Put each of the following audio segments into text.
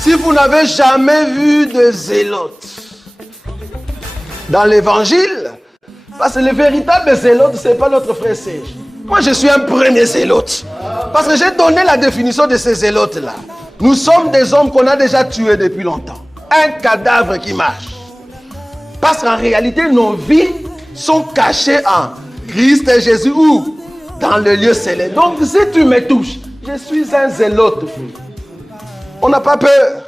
Si vous n'avez jamais vu de zélote dans l'évangile, parce que le véritable zélote, ce n'est pas notre frère Serge. Moi, je suis un premier zélote. Parce que j'ai donné la définition de ces zélotes-là. Nous sommes des hommes qu'on a déjà tués depuis longtemps. Un cadavre qui marche. Parce qu'en réalité, nos vies sont cachées en Christ et Jésus ou dans le lieu céleste. Donc, si tu me touches, je suis un zélote. On n'a pas peur.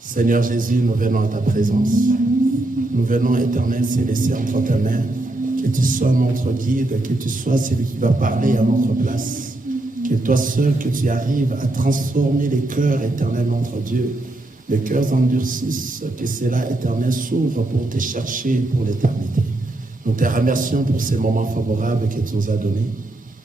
Seigneur Jésus, nous venons à ta présence. Nous venons, Éternel, c'est laissé entre ta main. Que tu sois notre guide, que tu sois celui qui va parler à notre place. Que toi seul, que tu arrives à transformer les cœurs, Éternel, notre Dieu. Les cœurs endurcissent, que cela, Éternel, s'ouvre pour te chercher pour l'éternité. Nous te remercions pour ces moments favorables que tu nous as donnés.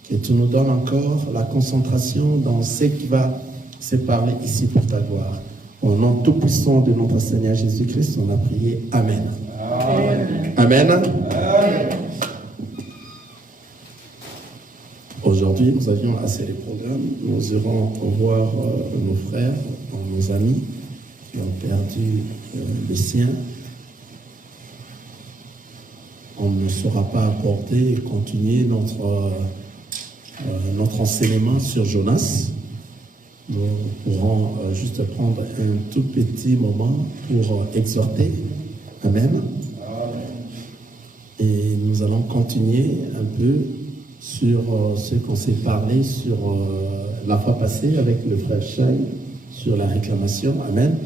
Que tu nous donnes encore la concentration dans ce qui va se parler ici pour ta gloire. Au nom tout-puissant de notre Seigneur Jésus-Christ, on a prié. Amen. Amen. Amen. Amen. Aujourd'hui, nous avions assez de programmes. Nous irons voir nos frères, nos amis qui ont perdu le sien. On ne saura pas aborder et continuer notre enseignement sur Jonas. Nous pourrons juste prendre un tout petit moment pour exhorter. Amen. Et nous allons continuer un peu sur ce qu'on s'est parlé sur la fois passée avec le frère Chai sur la réclamation. Amen.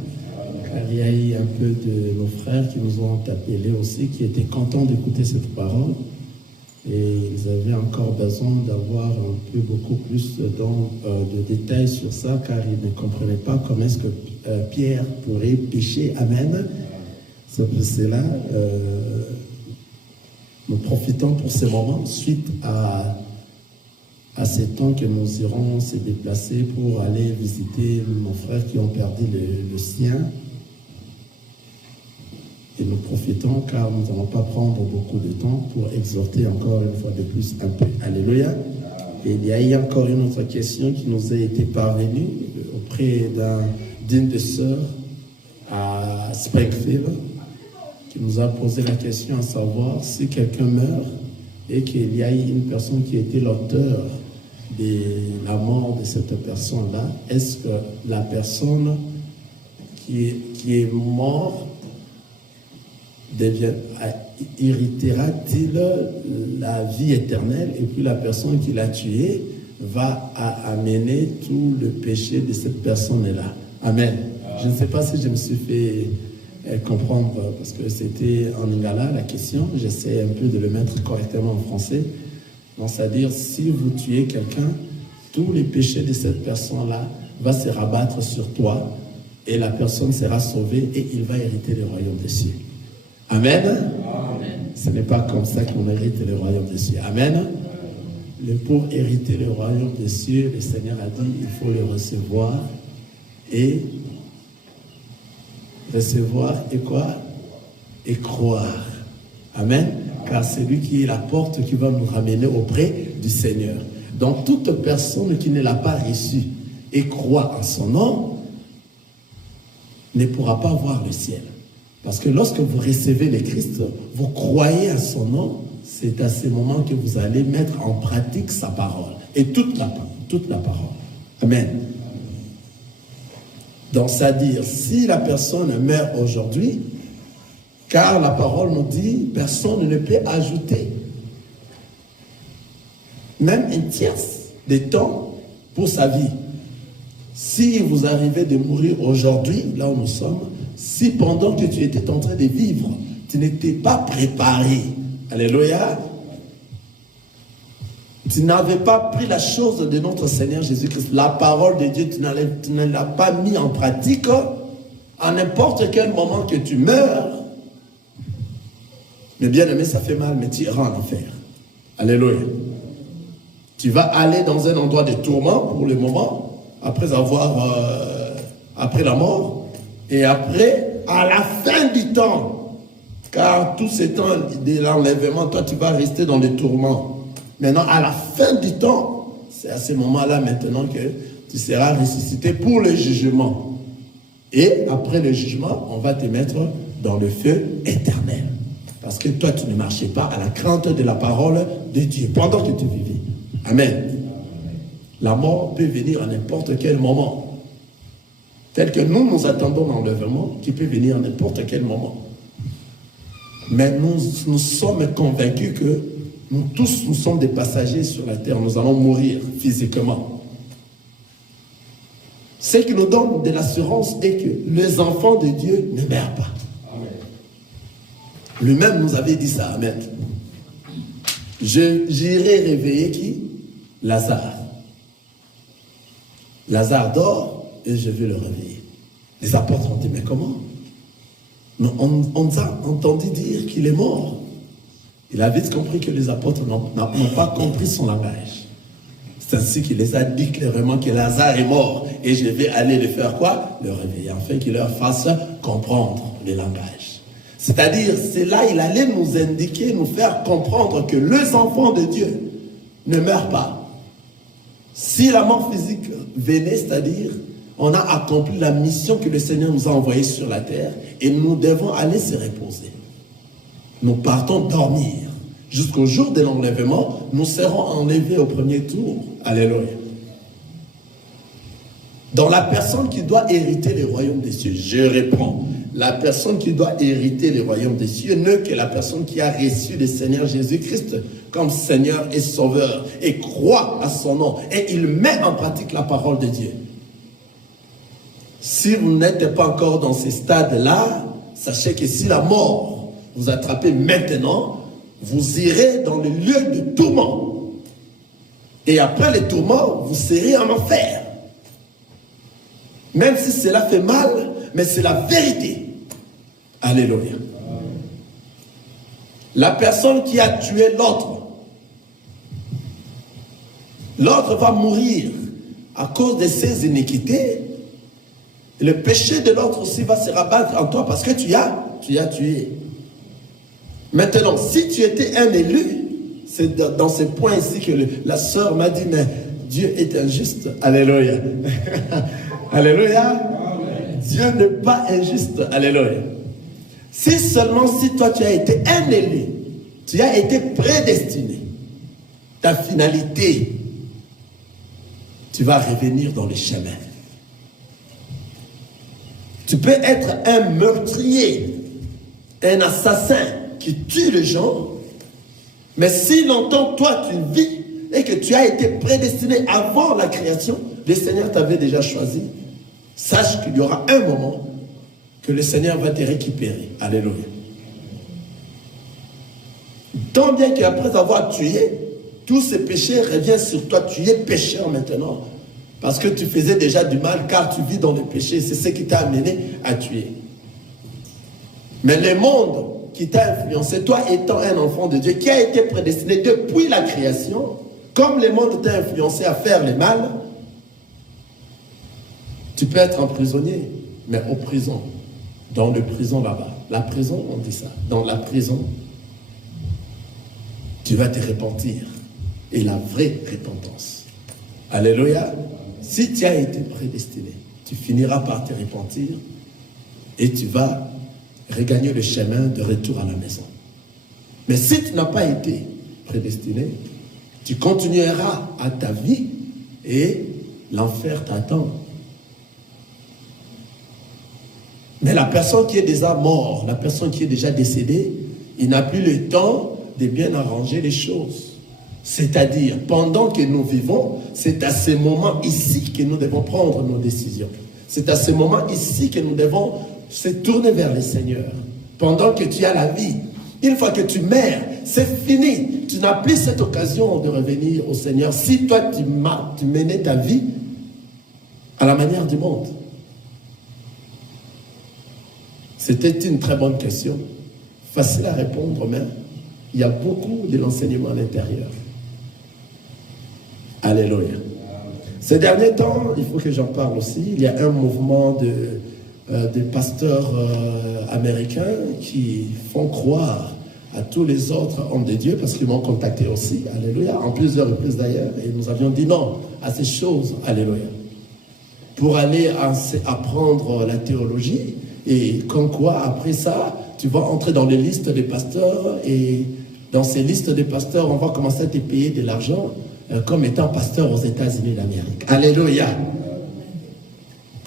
Car il y a eu un peu de nos frères qui nous ont appelés aussi, qui étaient contents d'écouter cette parole. Et ils avaient encore besoin d'avoir un peu beaucoup plus de détails sur ça, car ils ne comprenaient pas comment est-ce que Pierre pourrait pécher. Amen. C'est pour cela, nous profitons pour ces moments suite à ces temps que nous irons se déplacer pour aller visiter nos frères qui ont perdu le sien. Et nous profitons car nous n'allons pas prendre beaucoup de temps pour exhorter encore une fois de plus un peu. Alléluia. Et il y a eu encore une autre question qui nous a été parvenue auprès d'une des sœurs à Springfield, qui nous a posé la question à savoir si quelqu'un meurt et qu'il y a eu une personne qui a été l'auteur de la mort de cette personne-là, est-ce que la personne qui est morte héritera-t-il la vie éternelle et puis la personne qui l'a tué va amener tout le péché de cette personne-là. Amen. Je ne sais pas si je me suis fait comprendre parce que c'était en lingala la question. J'essaie un peu de le mettre correctement en français. Donc, c'est-à-dire, si vous tuez quelqu'un, tous les péchés de cette personne-là va se rabattre sur toi et la personne sera sauvée et il va hériter le royaume des cieux. Amen. Amen. Ce n'est pas comme ça qu'on hérite le royaume des cieux. Amen. Mais pour hériter le royaume des cieux, le Seigneur a dit il faut le recevoir et quoi? Et croire. Amen. Car c'est lui qui est la porte qui va nous ramener auprès du Seigneur. Donc toute personne qui ne l'a pas reçu et croit en son nom ne pourra pas voir le ciel. Parce que lorsque vous recevez le Christ, vous croyez à son nom, c'est à ce moment que vous allez mettre en pratique sa parole. Et toute la parole. Amen. Donc, c'est-à-dire, si la personne meurt aujourd'hui, car la parole nous dit, personne ne peut ajouter même un tiers de temps pour sa vie. Si vous arrivez de mourir aujourd'hui, là où nous sommes, si pendant que tu étais en train de vivre, tu n'étais pas préparé, alléluia, tu n'avais pas pris la chose de notre Seigneur Jésus-Christ, la parole de Dieu, tu ne l'as pas mis en pratique, à n'importe quel moment que tu meurs, mais bien aimé, ça fait mal, mais tu iras en enfer. Alléluia. Tu vas aller dans un endroit de tourment pour le moment, après la mort, et après, à la fin du temps, car tout ce temps de l'enlèvement, toi tu vas rester dans le tourment. Maintenant, à la fin du temps, c'est à ce moment-là maintenant que tu seras ressuscité pour le jugement. Et après le jugement, on va te mettre dans le feu éternel. Parce que toi, tu ne marchais pas à la crainte de la parole de Dieu pendant que tu vivais. Amen. La mort peut venir à n'importe quel moment. Tel que nous attendons l'enlèvement, qui peut venir à n'importe quel moment. Mais nous sommes convaincus que nous tous, nous sommes des passagers sur la terre. Nous allons mourir physiquement. Ce qui nous donne de l'assurance est que les enfants de Dieu ne meurent pas. Lui-même nous avait dit ça. Amen. J'irai réveiller qui? Lazare. Lazare dort et je vais le réveiller. Les apôtres ont dit, mais comment? On a entendu dire qu'il est mort. Il a vite compris que les apôtres n'ont pas compris son langage. C'est ainsi qu'il les a dit clairement que Lazare est mort. Et je vais aller le faire quoi? Le réveiller, afin qu'il leur fasse comprendre le langage. C'est-à-dire, c'est là il allait nous indiquer, nous faire comprendre que les enfants de Dieu ne meurent pas. Si la mort physique venait, c'est-à-dire, on a accompli la mission que le Seigneur nous a envoyée sur la terre et nous devons aller se reposer. Nous partons dormir. Jusqu'au jour de l'enlèvement, nous serons enlevés au premier tour. Alléluia. Dans la personne qui doit hériter les royaumes des cieux, je reprends. La personne qui doit hériter les royaumes des cieux n'est que la personne qui a reçu le Seigneur Jésus-Christ comme Seigneur et Sauveur et croit à son nom et il met en pratique la parole de Dieu. Si vous n'êtes pas encore dans ces stades-là, sachez que si la mort vous attrape maintenant, vous irez dans le lieu de tourment. Et après les tourments, vous serez en enfer. Même si cela fait mal, mais c'est la vérité. Alléluia. La personne qui a tué l'autre, l'autre va mourir à cause de ses iniquités. Le péché de l'autre aussi va se rabattre en toi parce que tu as tué. Maintenant, si tu étais un élu, c'est dans ce point ici que la sœur m'a dit, mais Dieu est injuste. Alléluia. Alléluia. Amen. Dieu n'est pas injuste. Alléluia. Si seulement si toi tu as été un élu, tu as été prédestiné, ta finalité, tu vas revenir dans le chemin. Tu peux être un meurtrier, un assassin qui tue les gens, mais si longtemps toi tu vis et que tu as été prédestiné avant la création, le Seigneur t'avait déjà choisi, sache qu'il y aura un moment que le Seigneur va te récupérer. Alléluia. Tant bien qu'après avoir tué, tous ces péchés reviennent sur toi. Tu es pécheur maintenant. Parce que tu faisais déjà du mal, car tu vis dans le péché. C'est ce qui t'a amené à tuer. Mais le monde qui t'a influencé, toi étant un enfant de Dieu, qui a été prédestiné depuis la création, comme le monde t'a influencé à faire le mal, tu peux être un prisonnier, mais en prison. Dans le prison là-bas. La prison, on dit ça. Dans la prison, tu vas te repentir. Et la vraie repentance. Alléluia. Si tu as été prédestiné, tu finiras par te repentir et tu vas regagner le chemin de retour à la maison. Mais si tu n'as pas été prédestiné, tu continueras à ta vie et l'enfer t'attend. Mais la personne qui est déjà morte, la personne qui est déjà décédée, il n'a plus le temps de bien arranger les choses. C'est-à-dire, pendant que nous vivons, c'est à ce moment ici que nous devons prendre nos décisions. C'est à ce moment ici que nous devons se tourner vers le Seigneur. Pendant que tu as la vie, une fois que tu meurs, c'est fini. Tu n'as plus cette occasion de revenir au Seigneur. Si toi, tu menais ta vie à la manière du monde. C'était une très bonne question. Facile à répondre, mais il y a beaucoup de l'enseignement à l'intérieur. Alléluia. Ces derniers temps, il faut que j'en parle aussi, il y a un mouvement de pasteurs américains qui font croire à tous les autres hommes de Dieu, parce qu'ils m'ont contacté aussi, alléluia, en plusieurs reprises d'ailleurs, et nous avions dit non à ces choses, alléluia. pour aller apprendre la théologie. Et comme quoi, après ça, tu vas entrer dans les listes des pasteurs. Et dans ces listes des pasteurs, on va commencer à te payer de l'argent comme étant pasteur aux États-Unis d'Amérique. Alléluia.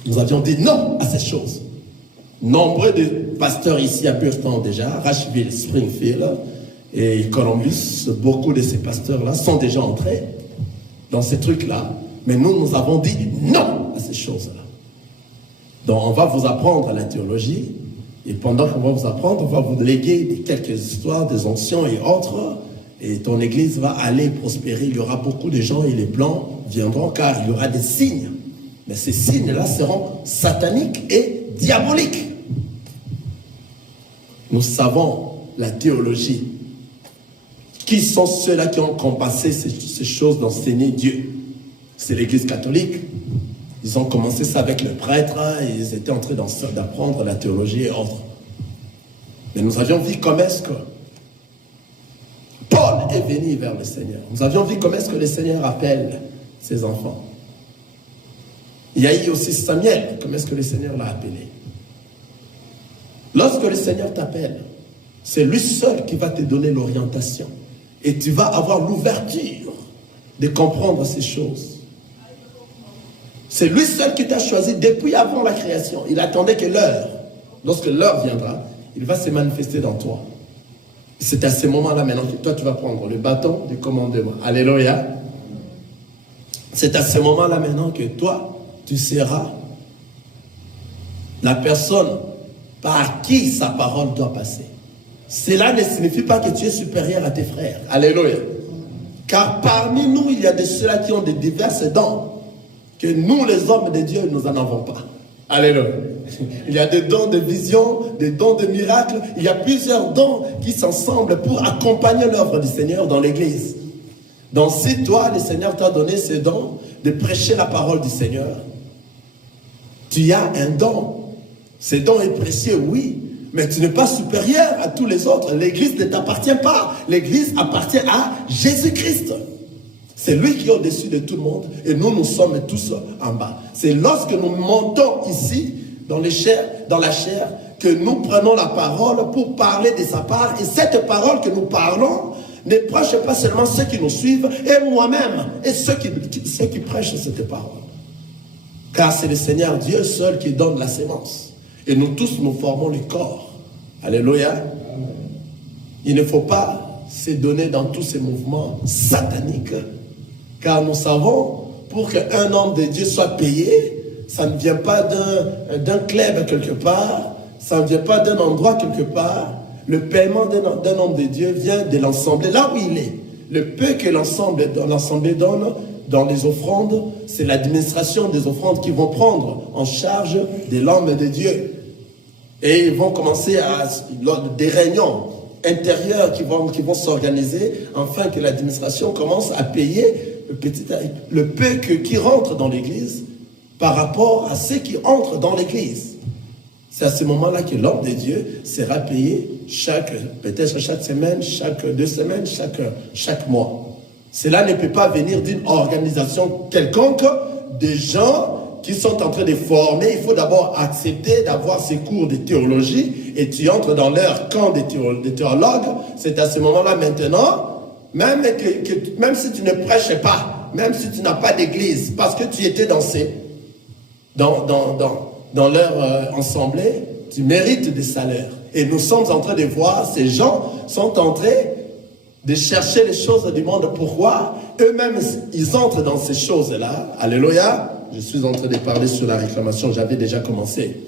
Nous avions dit non à ces choses. Nombreux de pasteurs ici à Burton déjà, Rushville, Springfield et Columbus, beaucoup de ces pasteurs-là sont déjà entrés dans ces trucs-là. Mais nous avons dit non à ces choses-là. Donc on va vous apprendre la théologie, et pendant qu'on va vous apprendre, on va vous léguer quelques histoires, des onctions et autres, et ton église va aller prospérer. Il y aura beaucoup de gens et les plans viendront car il y aura des signes. Mais ces signes-là seront sataniques et diaboliques. Nous savons la théologie. Qui sont ceux-là qui ont compassé ces choses d'enseigner Dieu? C'est l'église catholique. Ils ont commencé ça avec le prêtre, et ils étaient en train d'apprendre la théologie et autres. Mais nous avions vu comment est-ce que Paul est venu vers le Seigneur. Nous avions vu comment est-ce que le Seigneur appelle ses enfants. Il y a eu aussi Samuel, comment est-ce que le Seigneur l'a appelé. Lorsque le Seigneur t'appelle, c'est lui seul qui va te donner l'orientation. Et tu vas avoir l'ouverture de comprendre ces choses. C'est lui seul qui t'a choisi depuis avant la création. Il attendait que l'heure, lorsque l'heure viendra, il va se manifester dans toi. C'est à ce moment-là maintenant que toi tu vas prendre le bâton du commandement. Alléluia. C'est à ce moment-là maintenant que toi, tu seras la personne par qui sa parole doit passer. Cela ne signifie pas que tu es supérieur à tes frères. Alléluia. Car parmi nous, il y a de ceux-là qui ont de diverses dons que nous, les hommes de Dieu, nous n'en avons pas. Alléluia. Il y a des dons de vision, des dons de miracles. Il y a plusieurs dons qui s'ensemblent pour accompagner l'œuvre du Seigneur dans l'église. Donc si toi, le Seigneur t'a donné ce don de prêcher la parole du Seigneur, tu as un don. Ce don est précieux, oui, mais tu n'es pas supérieur à tous les autres. L'église ne t'appartient pas. L'église appartient à Jésus-Christ. C'est lui qui est au-dessus de tout le monde et nous sommes tous en bas. C'est lorsque nous montons ici, dans la chair, que nous prenons la parole pour parler de sa part. Et cette parole que nous parlons ne prêche pas seulement ceux qui nous suivent, et moi-même, et ceux qui prêchent cette parole. Car c'est le Seigneur Dieu seul qui donne la sémence. Et nous tous, nous formons le corps. Alléluia. Il ne faut pas se donner dans tous ces mouvements sataniques. Car nous savons, pour qu'un homme de Dieu soit payé, ça ne vient pas d'un club quelque part, ça ne vient pas d'un endroit quelque part. Le paiement d'un homme de Dieu vient de l'ensemble, là où il est. Le peu que l'ensemble donne dans les offrandes, c'est l'administration des offrandes qui vont prendre en charge de l'homme de Dieu. Et ils vont commencer à des réunions intérieures qui vont s'organiser afin que l'administration commence à payer le peu qui rentre dans l'église par rapport à ceux qui entrent dans l'église. C'est à ce moment-là que l'homme de Dieu sera payé peut-être chaque semaine, chaque 2 semaines, chaque mois. Cela ne peut pas venir d'une organisation quelconque, des gens qui sont en train de former. Il faut d'abord accepter d'avoir ces cours de théologie et tu entres dans leur camp de théologues. C'est à ce moment-là maintenant, même si tu ne prêches pas, même si tu n'as pas d'église, parce que tu étais dans leur assemblée, tu mérites des salaires. Et nous sommes en train de voir, ces gens sont en train de chercher les choses du monde. Pourquoi? Eux-mêmes, ils entrent dans ces choses-là. Alléluia. Je suis en train de parler sur la réclamation, j'avais déjà commencé.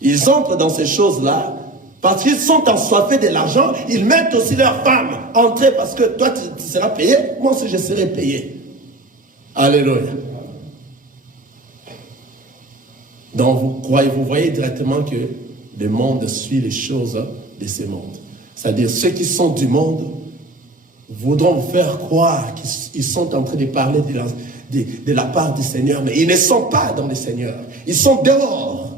Ils entrent dans ces choses-là parce qu'ils sont assoiffés de l'argent. Ils mettent aussi leurs femmes entrer parce que toi, tu seras payé. Moi aussi, je serai payé. Alléluia. Donc, vous voyez directement que le monde suit les choses de ce monde. C'est-à-dire, ceux qui sont du monde voudront vous faire croire qu'ils sont en train de parler de la part du Seigneur, mais ils ne sont pas dans le Seigneur. Ils sont dehors.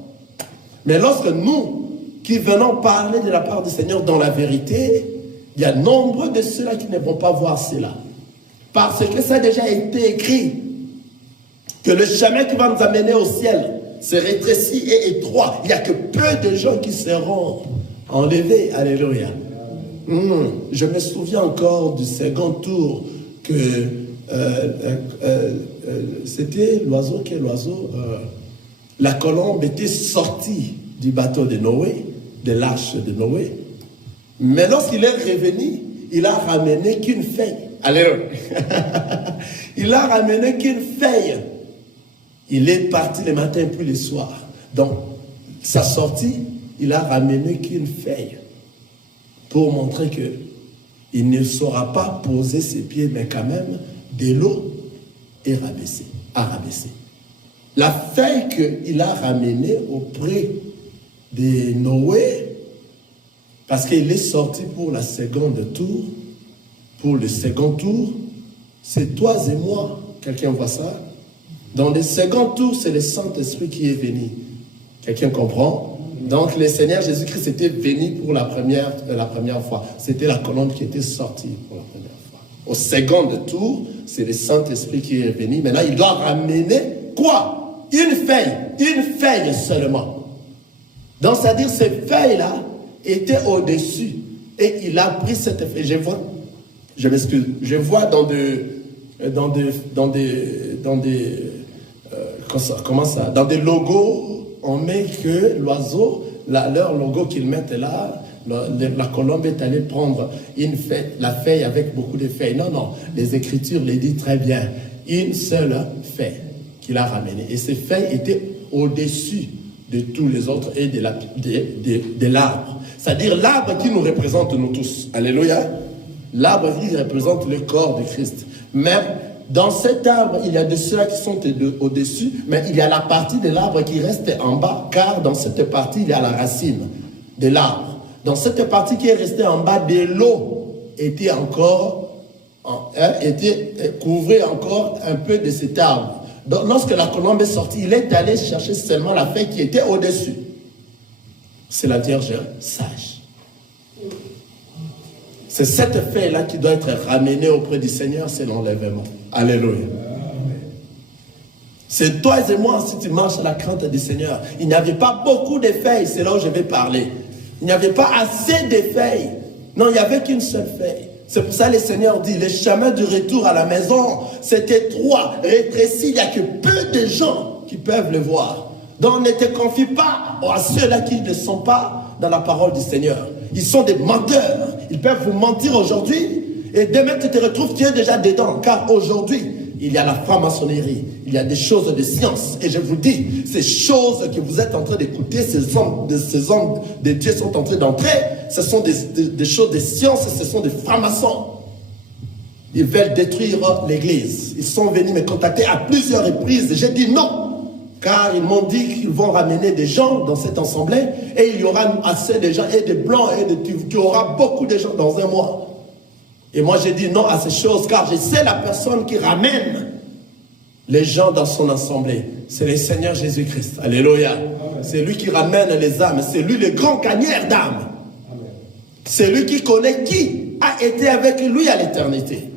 Mais lorsque nous, qui venons parler de la part du Seigneur dans la vérité, il y a nombre de ceux-là qui ne vont pas voir cela. Parce que ça a déjà été écrit. que le chemin qui va nous amener au ciel se rétrécit et étroit. Il n'y a que peu de gens qui seront enlevés. Alléluia. Je me souviens encore du second tour que c'était l'oiseau, quel oiseau la colombe était sortie du bateau de Noé, de l'arche de Noé. Mais lorsqu'il est revenu, il a ramené qu'une feuille. Alléluia. Il a ramené qu'une feuille. Il est parti le matin puis le soir. Donc, sa sortie, il a ramené qu'une feuille pour montrer que il ne saura pas poser ses pieds, mais quand même, de l'eau est rabaissée. La feuille qu'il a ramenée auprès de Noé, parce qu'il est sorti pour la seconde tour, pour le second tour, c'est toi et moi. Quelqu'un voit ça? Dans le second tour, c'est le Saint-Esprit qui est venu. Quelqu'un comprend? Donc, le Seigneur Jésus-Christ était venu pour la première fois. C'était la colombe qui était sortie pour la première fois. Au second tour, c'est le Saint-Esprit qui est venu. Maintenant, il doit ramener quoi? Une feuille seulement. Donc, c'est-à-dire, cette feuille-là était au-dessus. Et il a pris cette feuille. Je vois dans des logos, on met que l'oiseau, leur logo qu'ils mettent là, la colombe est allée prendre la feuille avec beaucoup de feuilles. Non, les Écritures les disent très bien. Une seule feuille qu'il a ramenée. Et ces feuilles étaient au-dessus de tous les autres et de l'arbre. C'est-à-dire l'arbre qui nous représente nous tous. Alléluia. L'arbre qui représente le corps de Christ. Même dans cet arbre, il y a de ceux-là qui sont au-dessus, mais il y a la partie de l'arbre qui reste en bas, car dans cette partie, il y a la racine de l'arbre. Dans cette partie qui est restée en bas, de l'eau couvrait encore un peu de cet arbre. Donc, lorsque la colombe est sortie, il est allé chercher seulement la feuille qui était au-dessus. C'est la Vierge sage. C'est cette feuille-là qui doit être ramenée auprès du Seigneur, c'est l'enlèvement. Alléluia. C'est toi et moi, si tu marches à la crainte du Seigneur. Il n'y avait pas beaucoup de feuilles, c'est là où je vais parler. Il n'y avait pas assez de feuilles. Non, il n'y avait qu'une seule feuille. C'est pour ça que le Seigneur dit, le chemin du retour à la maison, c'est étroit, rétréci, il n'y a que peu de gens qui peuvent le voir. Donc ne te confie pas à ceux-là qui ne sont pas dans la parole du Seigneur. Ils sont des menteurs. Ils peuvent vous mentir aujourd'hui et demain tu te retrouves, tu es déjà dedans. Car aujourd'hui, il y a la franc-maçonnerie, il y a des choses de science. Et je vous dis, ces choses que vous êtes en train d'écouter, ces hommes de Dieu sont en train d'entrer, ce sont des choses de science, ce sont des francs-maçons. Ils veulent détruire l'église. Ils sont venus me contacter à plusieurs reprises. J'ai dit non. Car ils m'ont dit qu'ils vont ramener des gens dans cette assemblée et il y aura assez de gens et de blancs et tu auras beaucoup de gens dans un mois. Et moi j'ai dit non à ces choses car je sais la personne qui ramène les gens dans son assemblée. C'est le Seigneur Jésus-Christ. Alléluia. C'est lui qui ramène les âmes. C'est lui le grand gagneur d'âmes. C'est lui qui connaît qui a été avec lui à l'éternité.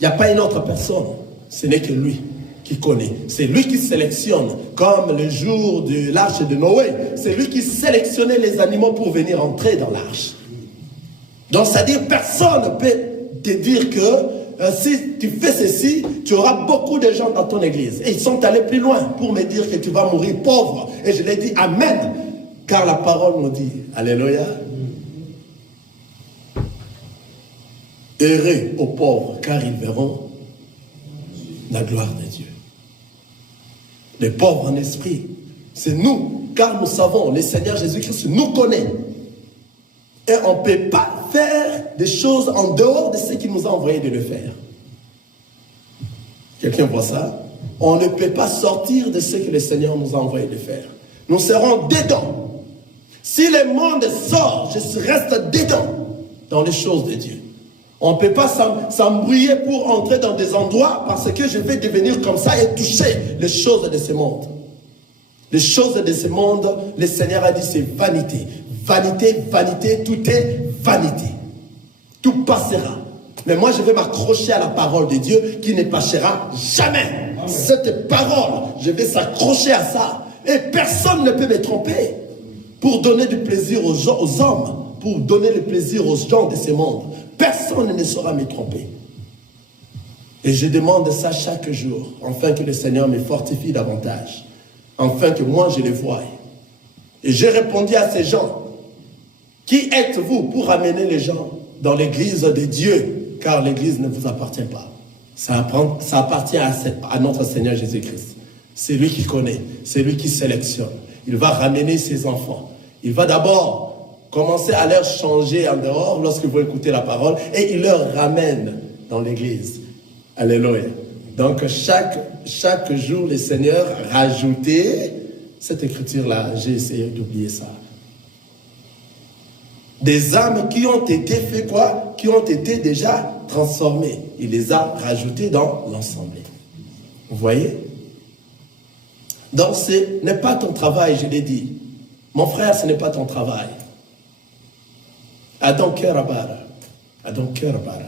Il n'y a pas une autre personne. Ce n'est que lui qui connaît. C'est lui qui sélectionne, comme le jour de l'arche de Noé. C'est lui qui sélectionnait les animaux pour venir entrer dans l'arche. Donc, c'est-à-dire, personne ne peut te dire que si tu fais ceci, tu auras beaucoup de gens dans ton église. Et ils sont allés plus loin pour me dire que tu vas mourir pauvre. Et je l'ai dit, Amen. Car la parole nous dit, Alléluia. Heureux aux pauvres, car ils verront la gloire de Dieu. Les pauvres en esprit, c'est nous, car nous savons, le Seigneur Jésus-Christ nous connaît. Et on ne peut pas faire des choses en dehors de ce qu'il nous a envoyé de le faire. Quelqu'un voit ça? On ne peut pas sortir de ce que le Seigneur nous a envoyé de faire. Nous serons dedans. Si le monde sort, je reste dedans, dans les choses de Dieu. On ne peut pas s'embrouiller pour entrer dans des endroits parce que je vais devenir comme ça et toucher les choses de ce monde. Les choses de ce monde, le Seigneur a dit c'est vanité. Vanité, vanité, tout est vanité. Tout passera. Mais moi je vais m'accrocher à la parole de Dieu qui ne passera jamais. cette parole, je vais s'accrocher à ça. Et personne ne peut me tromper pour donner du plaisir aux gens, aux hommes, pour donner le plaisir aux gens de ce monde. Personne ne saura me tromper. Et je demande ça chaque jour, afin que le Seigneur me fortifie davantage, afin que moi je les voie. Et j'ai répondu à ces gens, qui êtes-vous pour amener les gens dans l'église de Dieu, car l'église ne vous appartient pas. Ça appartient à notre Seigneur Jésus-Christ. C'est lui qui connaît, c'est lui qui sélectionne. Il va ramener ses enfants. Il va d'abord commencer à leur changer en dehors lorsque vous écoutez la parole et il leur ramène dans l'église. Alléluia. Donc chaque jour, le Seigneur rajoutait cette écriture-là. J'ai essayé d'oublier ça. Des âmes qui ont été fait quoi? Qui ont été déjà transformées. Il les a rajoutées dans l'ensemble. Vous voyez? Donc ce n'est pas ton travail, je l'ai dit. Mon frère, ce n'est pas ton travail. Adon Kerabara. Adon Kerabara.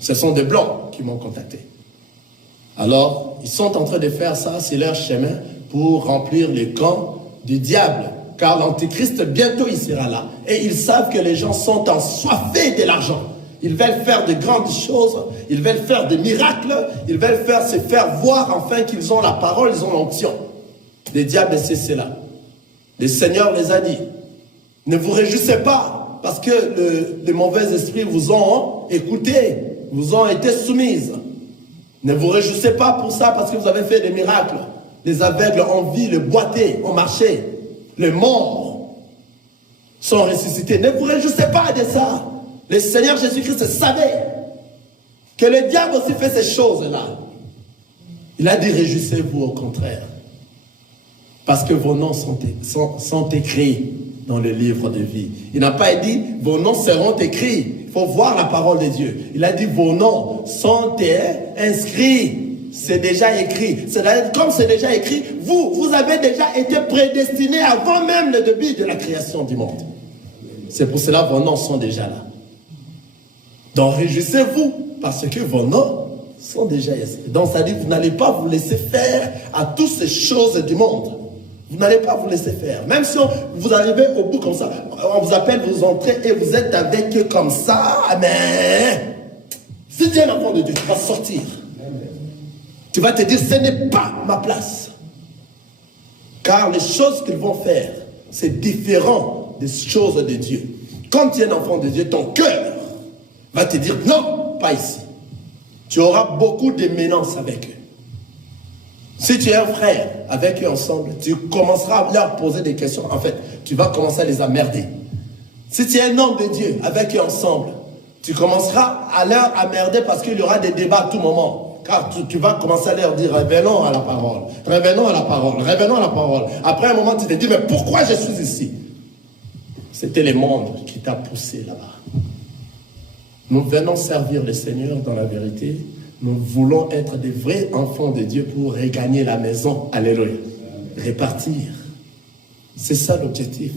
Ce sont des blancs qui m'ont contacté. Alors, ils sont en train de faire ça, c'est leur chemin pour remplir le camp du diable. Car l'Antéchrist, bientôt, il sera là. Et ils savent que les gens sont ensoiffés de l'argent. Ils veulent faire de grandes choses. Ils veulent faire des miracles. Ils veulent se faire voir, enfin, qu'ils ont la parole, ils ont l'onction. Le diable, c'est cela. Le Seigneur les a dit, ne vous réjouissez pas, parce que les mauvais esprits vous ont écouté, vous ont été soumises. Ne vous réjouissez pas pour ça, parce que vous avez fait des miracles. Les aveugles ont vu, les boités ont marché. Les morts sont ressuscités. Ne vous réjouissez pas de ça. Le Seigneur Jésus-Christ savait que le diable aussi fait ces choses-là. Il a dit, réjouissez-vous au contraire. Parce que vos noms sont écrits dans le livre de vie. Il n'a pas dit, vos noms seront écrits. Il faut voir la parole de Dieu. Il a dit, vos noms sont inscrits. C'est déjà écrit. C'est-à-dire, comme c'est déjà écrit, vous avez déjà été prédestinés avant même le début de la création du monde. C'est pour cela que vos noms sont déjà là. Donc, réjouissez-vous parce que vos noms sont déjà inscrits. Donc, ça dit, vous n'allez pas vous laisser faire à toutes ces choses du monde. Vous n'allez pas vous laisser faire. Même si vous arrivez au bout comme ça, on vous appelle, vous entrez et vous êtes avec eux comme ça, mais si tu es un enfant de Dieu, tu vas sortir. Tu vas te dire, ce n'est pas ma place. Car les choses qu'ils vont faire, c'est différent des choses de Dieu. Quand tu es un enfant de Dieu, ton cœur va te dire, non, pas ici. Tu auras beaucoup de ménances avec eux. Si tu es un frère avec eux ensemble, tu commenceras à leur poser des questions. En fait, tu vas commencer à les emmerder. Si tu es un homme de Dieu avec eux ensemble, tu commenceras à leur emmerder parce qu'il y aura des débats à tout moment. Car tu vas commencer à leur dire, revenons à la parole, revenons à la parole, revenons à la parole. Après un moment, tu te dis, mais pourquoi je suis ici? C'était le monde qui t'a poussé là-bas. Nous venons servir le Seigneur dans la vérité. Nous voulons être des vrais enfants de Dieu pour regagner la maison. Alléluia. Répartir. C'est ça l'objectif.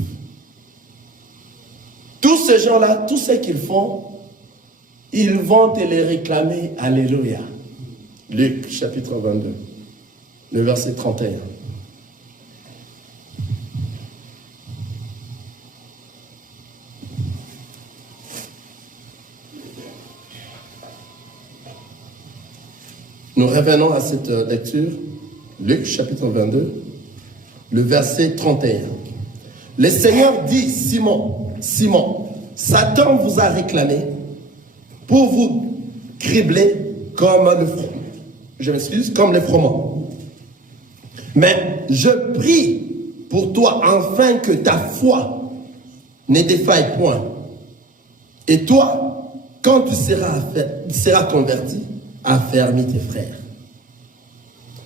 Tous ces gens-là, tout ce qu'ils font, ils vont te les réclamer. Alléluia. Luc, chapitre 22, le verset 31. Nous revenons à cette lecture, Luc, chapitre 22, le verset 31. Le Seigneur dit, Simon, Satan vous a réclamé pour vous cribler comme comme les froment. Mais je prie pour toi, afin que ta foi ne défaille point. Et toi, quand tu seras converti, affermis tes frères.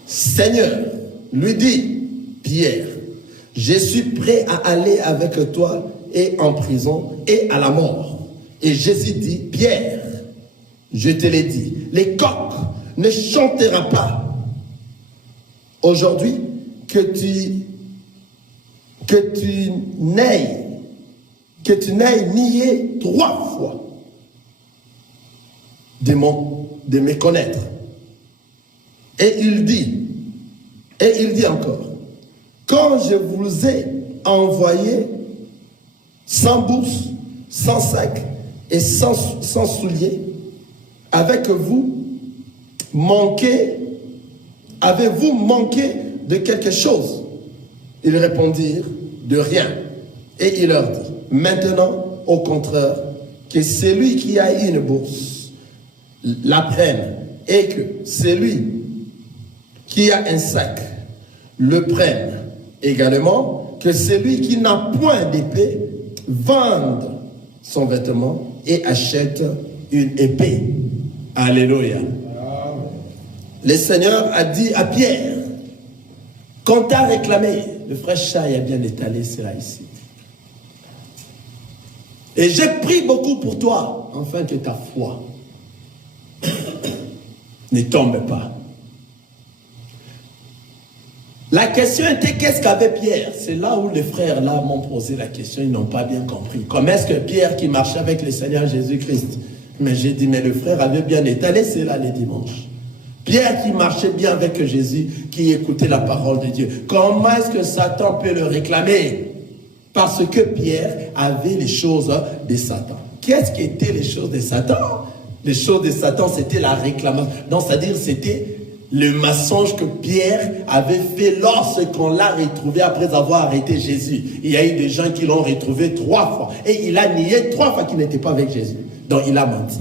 Seigneur, lui dit Pierre, je suis prêt à aller avec toi et en prison et à la mort. Et Jésus dit, Pierre, je te l'ai dit, les coqs ne chantera pas aujourd'hui que tu n'aies nié 3 fois de me connaître. Et il dit encore, quand je vous ai envoyé sans bourse, sans sac et sans souliers, avez-vous manqué de quelque chose? Ils répondirent, de rien. Et il leur dit, maintenant, au contraire, que celui qui a une bourse la prenne, et que celui qui a un sac le prenne. Également, que celui qui n'a point d'épée vende son vêtement et achète une épée. Alléluia. Le Seigneur a dit à Pierre, quand tu as réclamé, le frère Chai a bien étalé cela ici. Et j'ai prié beaucoup pour toi, afin que ta foi ne tombe pas. La question était, qu'est-ce qu'avait Pierre? C'est là où les frères là m'ont posé la question, ils n'ont pas bien compris. Comment est-ce que Pierre qui marchait avec le Seigneur Jésus-Christ? Mais j'ai dit, mais le frère avait bien étalé cela les dimanches. Pierre qui marchait bien avec Jésus, qui écoutait la parole de Dieu. Comment est-ce que Satan peut le réclamer? Parce que Pierre avait les choses de Satan. Qu'est-ce qui étaient les choses de Satan? Les choses de Satan, c'était la réclamation. Donc, c'est-à-dire, c'était le mensonge que Pierre avait fait lorsqu'on l'a retrouvé après avoir arrêté Jésus. Il y a eu des gens qui l'ont retrouvé 3 fois. Et il a nié 3 fois qu'il n'était pas avec Jésus. Donc, il a menti.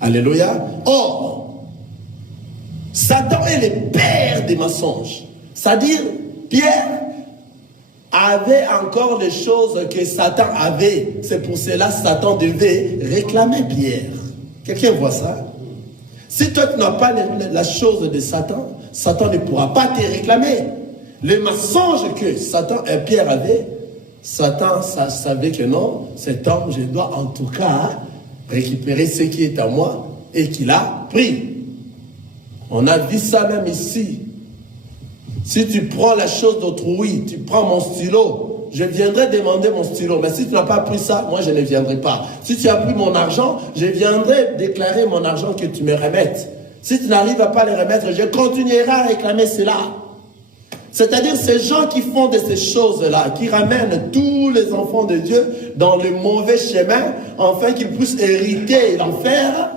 Alléluia. Or, Satan est le père des mensonges. C'est-à-dire, Pierre avait encore les choses que Satan avait. C'est pour cela que Satan devait réclamer Pierre. Quelqu'un voit ça? Si toi tu n'as pas la chose de Satan, Satan ne pourra pas te réclamer. Le mensonge que Pierre avait, Satan savait que non, cet homme, je dois en tout cas récupérer ce qui est à moi et qu'il a pris. On a vu ça même ici. Si tu prends la chose d'autrui, tu prends mon stylo, je viendrai demander mon stylo. Mais si tu n'as pas pris ça, moi je ne viendrai pas. Si tu as pris mon argent, je viendrai déclarer mon argent que tu me remettes. Si tu n'arrives à pas le remettre, je continuerai à réclamer cela. C'est-à-dire ces gens qui font de ces choses-là, qui ramènent tous les enfants de Dieu dans le mauvais chemin, afin qu'ils puissent hériter l'enfer.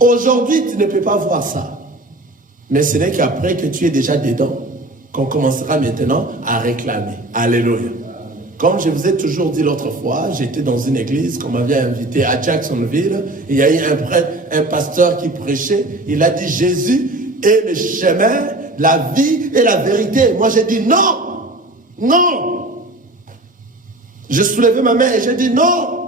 Aujourd'hui, tu ne peux pas voir ça. Mais ce n'est qu'après que tu es déjà dedans qu'on commencera maintenant à réclamer. Alléluia. Comme je vous ai toujours dit l'autre fois, j'étais dans une église qu'on m'avait invité à Jacksonville. Il y a eu un prêtre, un pasteur qui prêchait. Il a dit Jésus est le chemin, la vie et la vérité. Moi j'ai dit non, non. Je soulevais ma main et j'ai dit non.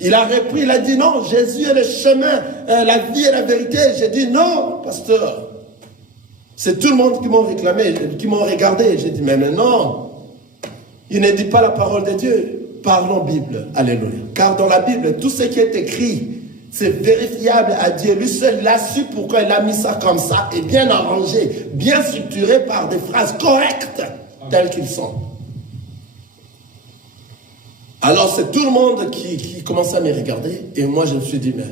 Il a repris, il a dit non, Jésus est le chemin, la vie et la vérité. J'ai dit non, pasteur. C'est tout le monde qui m'ont réclamé, qui m'ont regardé. J'ai dit mais non, il ne dit pas la parole de Dieu. Parlons Bible, alléluia. Car dans la Bible, tout ce qui est écrit, c'est vérifiable à Dieu. Lui seul l'a su pourquoi il a mis ça comme ça, et bien arrangé, bien structuré par des phrases correctes, telles qu'ils sont. Alors c'est tout le monde qui commençait à me regarder. Et moi je me suis dit, mais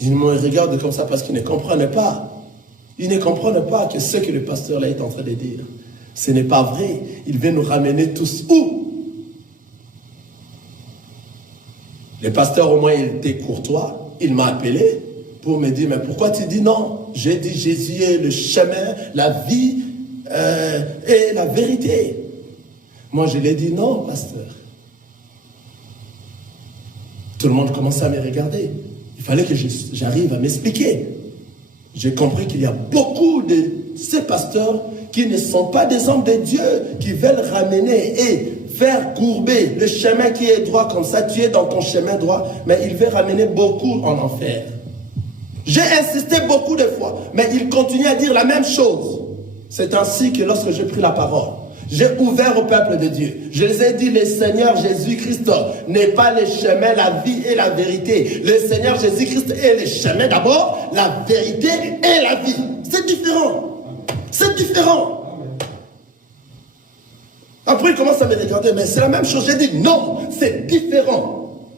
ils me regardent comme ça parce qu'ils ne comprennent pas. Ils ne comprennent pas que ce que le pasteur là est en train de dire, ce n'est pas vrai. Il veut nous ramener tous où? Le pasteur au moins il était courtois. Il m'a appelé pour me dire, mais pourquoi tu dis non? J'ai dit Jésus est le chemin, la vie et la vérité. Moi je lui ai dit non, pasteur. Tout le monde commençait à me regarder. Il fallait que j'arrive à m'expliquer. J'ai compris qu'il y a beaucoup de ces pasteurs qui ne sont pas des hommes de Dieu, qui veulent ramener et faire courber le chemin qui est droit comme ça. Tu es dans ton chemin droit, mais il veut ramener beaucoup en enfer. J'ai insisté beaucoup de fois, mais il continue à dire la même chose. C'est ainsi que lorsque j'ai pris la parole, j'ai ouvert au peuple de Dieu. Je les ai dit, le Seigneur Jésus-Christ n'est pas le chemin, la vie et la vérité. Le Seigneur Jésus-Christ est le chemin d'abord, la vérité et la vie. C'est différent. C'est différent. Après, il commence à me regarder, mais c'est la même chose. J'ai dit, non, c'est différent.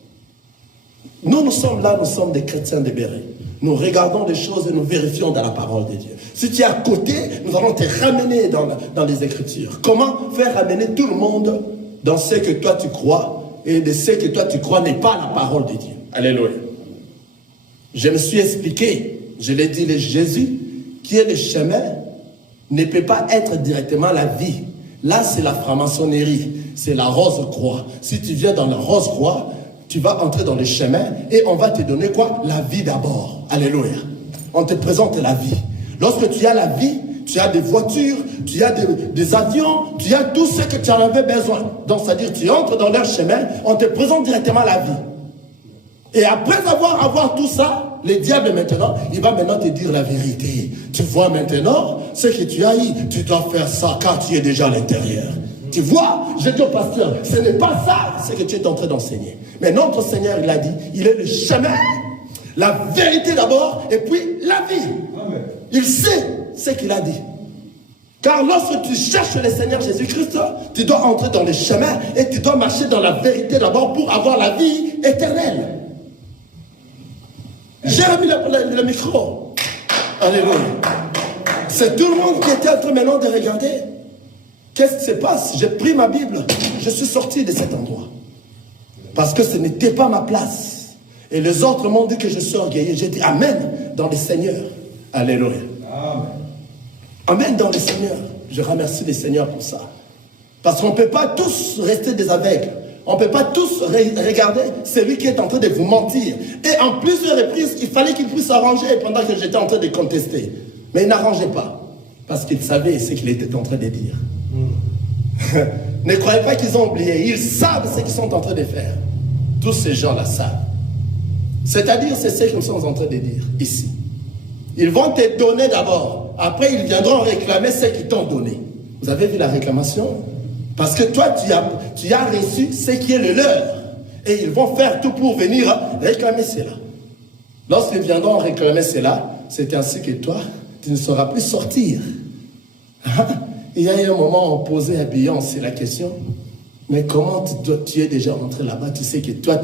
Nous sommes là, nous sommes des chrétiens libérés. Nous regardons les choses et nous vérifions dans la parole de Dieu. Si tu es à côté, nous allons te ramener dans les Écritures. Comment faire ramener tout le monde dans ce que toi tu crois et de ce que toi tu crois n'est pas la parole de Dieu. Alléluia. Je me suis expliqué, je l'ai dit, Jésus, qui est le chemin, ne peut pas être directement la vie. Là, c'est la franc-maçonnerie, c'est la rose-croix. Si tu viens dans la rose-croix, tu vas entrer dans le chemin et on va te donner quoi? La vie d'abord. Alléluia. On te présente la vie. Lorsque tu as la vie, tu as des voitures, tu as des avions, tu as tout ce que tu en avais besoin. Donc, c'est-à-dire, tu entres dans leur chemin, on te présente directement la vie. Et après avoir tout ça, le diable maintenant, il va maintenant te dire la vérité. Tu vois maintenant, ce que tu as eu, tu dois faire ça quand tu es déjà à l'intérieur. Tu vois, je dis au pasteur, ce n'est pas ça, ce que tu es en train d'enseigner. Mais notre Seigneur, il a dit, il est le chemin, la vérité d'abord, et puis la vie. Amen. Il sait ce qu'il a dit. Car lorsque tu cherches le Seigneur Jésus-Christ, tu dois entrer dans le chemin et tu dois marcher dans la vérité d'abord pour avoir la vie éternelle. J'ai remis le micro. Alléluia. C'est tout le monde qui était en train maintenant de regarder. Qu'est-ce qui se passe? J'ai pris ma Bible. Je suis sorti de cet endroit. Parce que ce n'était pas ma place. Et les autres m'ont dit que je suis orgueilleux. J'ai dit Amen dans le Seigneur. Alléluia. Amen. Amen dans le Seigneur. Je remercie le Seigneur pour ça. Parce qu'on ne peut pas tous rester des aveugles. On ne peut pas tous regarder celui qui est en train de vous mentir. Et en plusieurs reprises, il fallait qu'il puisse s'arranger pendant que j'étais en train de contester. Mais il n'arrangeait pas. Parce qu'il savait ce qu'il était en train de dire. Ne croyez pas qu'ils ont oublié. Ils savent ce qu'ils sont en train de faire. Tous ces gens-là savent. C'est-à-dire, c'est ce que nous sommes en train de dire ici. Ils vont te donner d'abord. Après, ils viendront réclamer ce qu'ils t'ont donné. Vous avez vu la réclamation? Parce que toi, tu as reçu ce qui est le leur. Et ils vont faire tout pour venir réclamer cela. Lorsqu'ils viendront réclamer cela, c'est ainsi que toi, tu ne sauras plus sortir. Il y a eu un moment, on posait à Beyoncé la question, mais comment tu es déjà rentré là-bas? Tu sais que toi,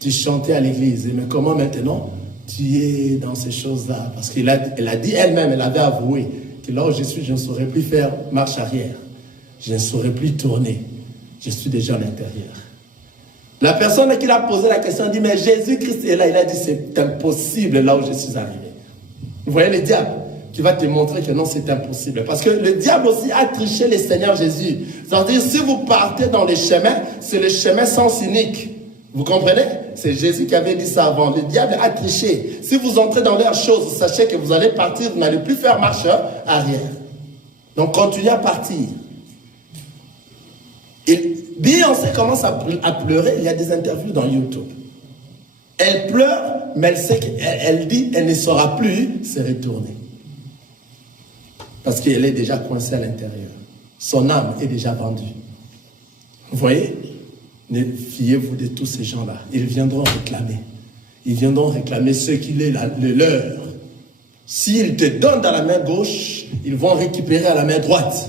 tu chantais à l'église. Mais comment maintenant, tu es dans ces choses-là? Parce qu'elle a dit elle-même, elle avait avoué que là où je suis, je ne saurais plus faire marche arrière. Je ne saurais plus tourner. Je suis déjà à l'intérieur. La personne qui l'a posé la question dit, mais Jésus-Christ est là. Il a dit, c'est impossible là où je suis arrivé. Vous voyez le diable qui va te montrer que non, c'est impossible. Parce que le diable aussi a triché le Seigneur Jésus. C'est-à-dire, si vous partez dans les chemins, c'est le chemin sens unique. Vous comprenez? C'est Jésus qui avait dit ça avant. Le diable a triché. Si vous entrez dans leurs choses, sachez que vous allez partir, vous n'allez plus faire marche arrière. Donc, continuez à partir. Et Beyoncé commence à pleurer. Il y a des interviews dans YouTube. Elle pleure, mais elle sait qu'elle dit qu'elle ne saura plus se retourner. Parce qu'elle est déjà coincée à l'intérieur. Son âme est déjà vendue. Vous voyez? Ne fiez-vous de tous ces gens-là. Ils viendront réclamer. Ils viendront réclamer ce qu'il est le leur. S'ils te donnent dans la main gauche, ils vont récupérer à la main droite.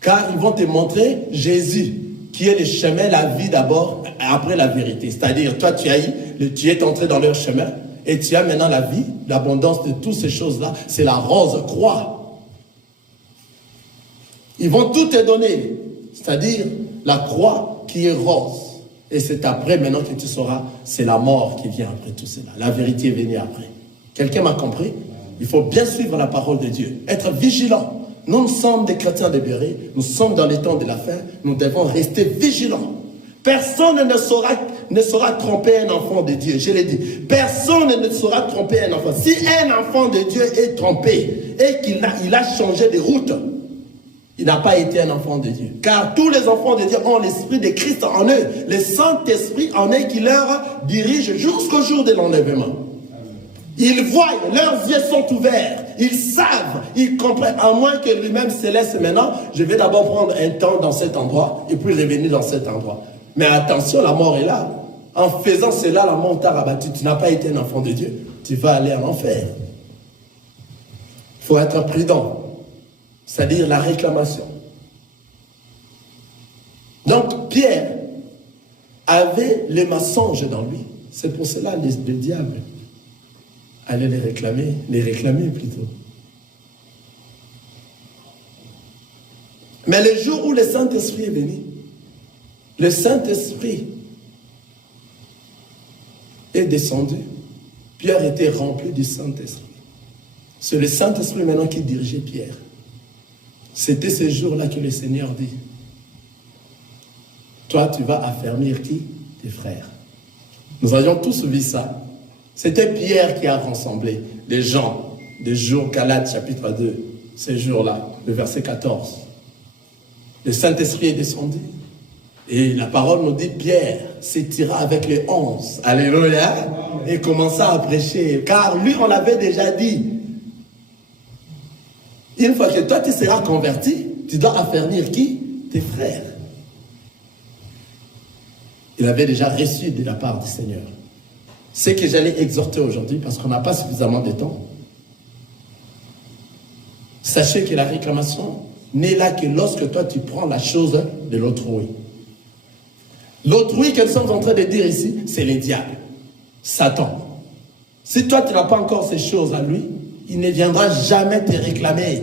Car ils vont te montrer Jésus, qui est le chemin, la vie d'abord, après la vérité. C'est-à-dire, toi, tu es entré dans leur chemin, et tu as maintenant la vie, l'abondance de toutes ces choses-là. C'est la rose croix. Ils vont tout te donner. C'est-à-dire, la croix qui est rose. Et c'est après, maintenant que tu sauras, c'est la mort qui vient après tout cela. La vérité est venue après. Quelqu'un m'a compris? Il faut bien suivre la parole de Dieu. Être vigilant. Nous sommes des chrétiens libérés, nous sommes dans les temps de la fin, nous devons rester vigilants. Personne ne saura tromper un enfant de Dieu, je l'ai dit. Personne ne saura tromper un enfant. Si un enfant de Dieu est trompé et qu'il a changé de route, il n'a pas été un enfant de Dieu. Car tous les enfants de Dieu ont l'esprit de Christ en eux, le Saint-Esprit en eux qui leur dirige jusqu'au jour de l'enlèvement. Ils voient, leurs yeux sont ouverts, ils savent, ils comprennent, à moins que lui-même se laisse maintenant, je vais d'abord prendre un temps dans cet endroit, et puis revenir dans cet endroit. Mais attention, la mort est là. En faisant cela, la mort t'a rabattu. Tu n'as pas été un enfant de Dieu, tu vas aller en enfer. Il faut être prudent, c'est-à-dire la réclamation. Donc, Pierre avait les mensonges dans lui. C'est pour cela le diable allez les réclamer plutôt. Mais le jour où le Saint-Esprit est venu, le Saint-Esprit est descendu, Pierre était rempli du Saint-Esprit. C'est le Saint-Esprit maintenant qui dirigeait Pierre. C'était ce jour-là que le Seigneur dit, toi tu vas affermir qui? Tes frères. Nous avions tous vu ça. C'était Pierre qui a rassemblé les gens des jours Galates chapitre 2, ces jours-là, le verset 14. Le Saint-Esprit est descendu. Et la parole nous dit, Pierre s'étira avec les 11. Alléluia. Et commença à prêcher. Car lui, on l'avait déjà dit. Une fois que toi, tu seras converti, tu dois affermir qui? Tes frères. Il avait déjà reçu de la part du Seigneur. C'est que j'allais exhorter aujourd'hui, parce qu'on n'a pas suffisamment de temps. Sachez que la réclamation n'est là que lorsque toi, tu prends la chose de l'autrui. L'autrui que nous sommes en train de dire ici, c'est le diable, Satan. Si toi, tu n'as pas encore ces choses à lui, il ne viendra jamais te réclamer.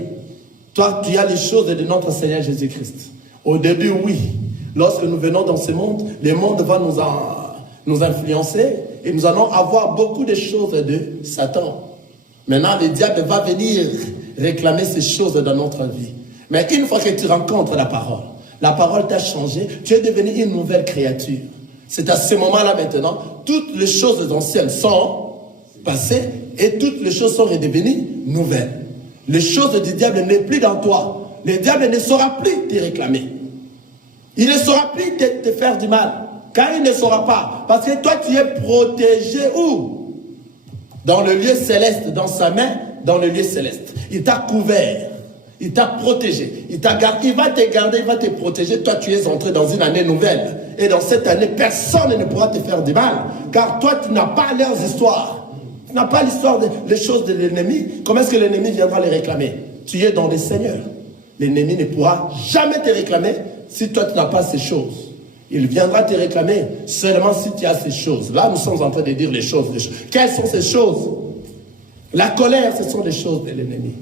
Toi, tu as les choses de notre Seigneur Jésus-Christ. Au début, oui. Lorsque nous venons dans ce monde, le monde va nous influencer et nous allons avoir beaucoup de choses de Satan. Maintenant, le diable va venir réclamer ces choses dans notre vie. Mais une fois que tu rencontres la parole t'a changé, tu es devenu une nouvelle créature. C'est à ce moment-là maintenant, toutes les choses anciennes sont passées et toutes les choses sont redevenues nouvelles. Les choses du diable n'est plus dans toi. Le diable ne saura plus te réclamer. Il ne saura plus te faire du mal. Car il ne saura pas. Parce que toi, tu es protégé où? Dans le lieu céleste, dans sa main, dans le lieu céleste. Il t'a couvert. Il t'a protégé. Il t'a gardé. Il va te garder, il va te protéger. Toi, tu es entré dans une année nouvelle. Et dans cette année, personne ne pourra te faire du mal. Car toi, tu n'as pas leurs histoires. Tu n'as pas l'histoire des choses de l'ennemi. Comment est-ce que l'ennemi viendra les réclamer? Tu es dans le Seigneur. L'ennemi ne pourra jamais te réclamer si toi, tu n'as pas ces choses. Il viendra te réclamer seulement si tu as ces choses. Là, nous sommes en train de dire les choses. Quelles sont ces choses? La colère, ce sont les choses de l'ennemi.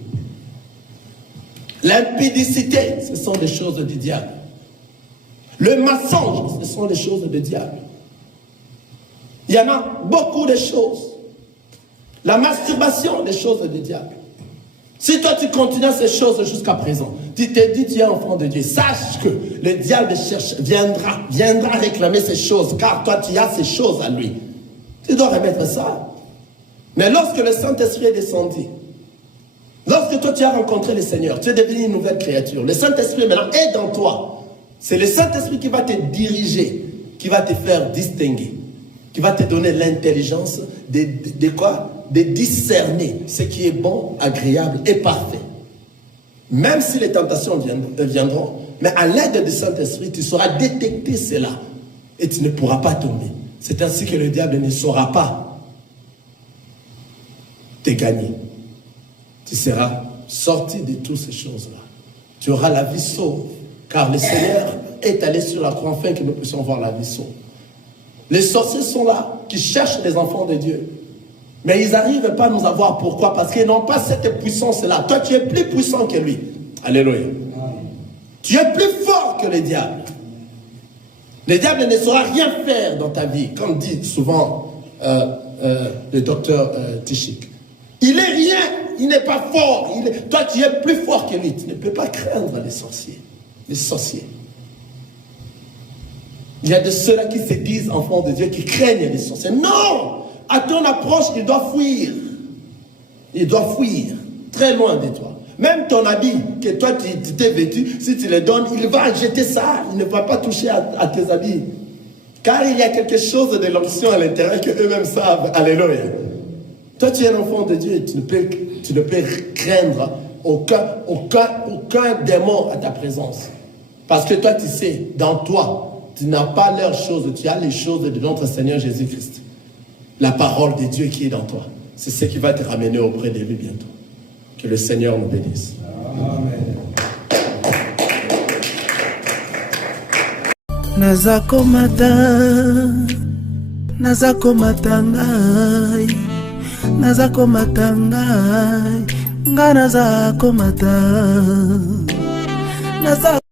L'impudicité, ce sont des choses du diable. Le mensonge, ce sont des choses du diable. Il y en a beaucoup de choses. La masturbation, des choses du diable. Si toi tu continues ces choses jusqu'à présent, tu t'es dit tu es enfant de Dieu, sache que le diable viendra réclamer ces choses, car toi tu as ces choses à lui. Tu dois remettre ça. Mais lorsque le Saint-Esprit est descendu, lorsque toi tu as rencontré le Seigneur, tu es devenu une nouvelle créature. Le Saint-Esprit maintenant est dans toi. C'est le Saint-Esprit qui va te diriger, qui va te faire distinguer, qui va te donner l'intelligence de quoi? De discerner ce qui est bon, agréable et parfait. Même si les tentations viendront, mais à l'aide du Saint-Esprit, tu sauras détecter cela et tu ne pourras pas tomber. C'est ainsi que le diable ne saura pas te gagner. Tu seras sorti de toutes ces choses-là. Tu auras la vie sauve, car le Seigneur est allé sur la croix afin que nous puissions voir la vie sauve. Les sorciers sont là, qui cherchent les enfants de Dieu. Mais ils n'arrivent pas à nous avoir. Pourquoi? Parce qu'ils n'ont pas cette puissance-là. Toi, tu es plus puissant que lui. Alléluia. Tu es plus fort que le diable. Le diable ne saura rien faire dans ta vie, comme dit souvent le docteur Tichik. Il est rien, il n'est pas fort. Toi, tu es plus fort que lui. Tu ne peux pas craindre les sorciers. Les sorciers. Il y a de ceux-là qui se disent enfants de Dieu, qui craignent les sorciers. Non! À ton approche, il doit fuir. Il doit fuir. Très loin de toi. Même ton habit que toi tu t'es vêtu, si tu le donnes, il va jeter ça. Il ne va pas toucher à tes habits. Car il y a quelque chose de l'onction à l'intérieur que eux-mêmes savent. Alléluia. Toi, tu es un enfant de Dieu et tu ne peux craindre aucun démon à ta présence. Parce que toi, tu sais, dans toi, tu n'as pas leurs choses, tu as les choses de notre Seigneur Jésus-Christ. La parole de Dieu qui est dans toi. C'est ce qui va te ramener auprès de lui bientôt. Que le Seigneur nous bénisse. Amen. Nazakomata ngai naza komata ngai, nga naza komata, naza